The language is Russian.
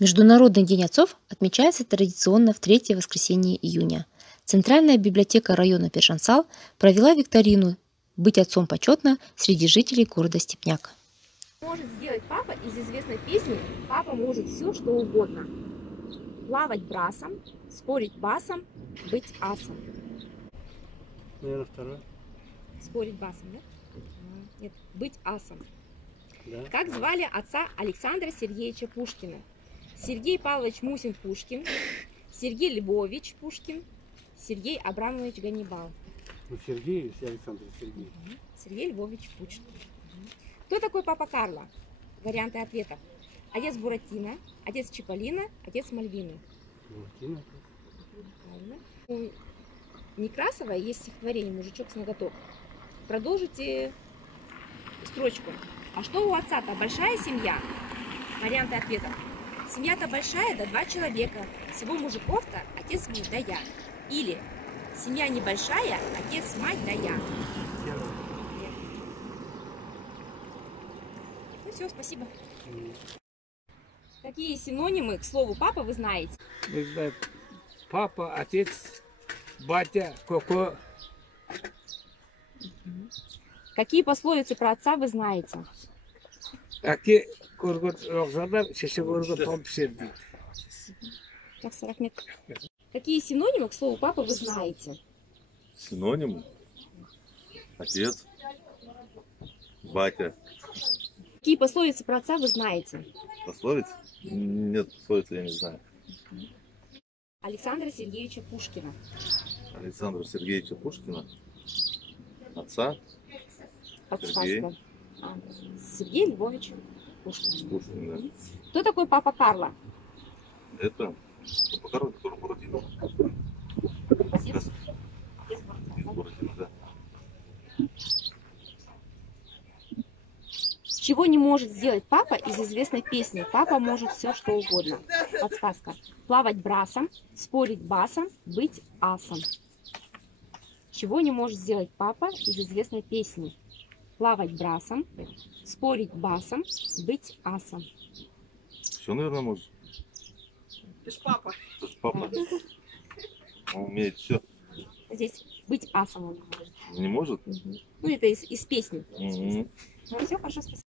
Международный день отцов отмечается традиционно в третье воскресенье июня. Центральная библиотека района Першансал провела викторину «Быть отцом почетно» среди жителей города Степняк. Может сделать папа из известной песни «Папа может все, что угодно». Плавать брасом, спорить басом, быть асом. Наверное, второй. Спорить басом, да? Нет, быть асом. Да. Как звали отца Александра Сергеевича Пушкина? Сергей Павлович Мусин-Пушкин, Сергей Львович Пушкин, Сергей Абрамович Ганнибал. Ну, Сергей, если Александр Сергей. Сергей Львович Пушкин. Кто такой папа Карло? Варианты ответов. Отец Буратино, отец Чиполлино, отец Мальвины. Буратино. Правильно. У Некрасова есть стихотворение «Мужичок с ноготок». Продолжите строчку. А что у отца-то, большая семья? Варианты ответов. Семья-то большая, да 2 человека. Всего мужиков-то отец, муж, да я. Или семья небольшая, отец, мать, да я. Ну все, спасибо. Какие синонимы к слову папа вы знаете? Мы знаем папа, отец, батя, коко. Какие пословицы про отца вы знаете? Аки көргөт рохзадар, шеше көргөт том пишерди. Жақсы, рахмет. Какие синонимы к слову папа вы знаете? Синонимы? Отец, батя. Какие пословицы про отца вы знаете? Пословиц? Нет, пословицы я не знаю. Александра Сергеевича Пушкина. Александра Сергеевича Пушкина. Отца Сергей. Подсказка. Сергей Львович Пушкин. Пушкин, да. Кто такой папа Карло? Это Папа который Буратино. Отец. Из Буратино, да. Чего не может сделать папа из известной песни «Папа может все, что угодно»? Подсказка. Плавать брасом, спорить басом, быть асом. Чего не может сделать папа из известной песни? Плавать брасом, спорить басом, быть асом. Все, наверное, может. Это ж папа. Это ж папа. Он умеет все. Здесь быть асом он не может. Не может? Ну, это из песни. Угу. Ну, все, хорошо, спасибо.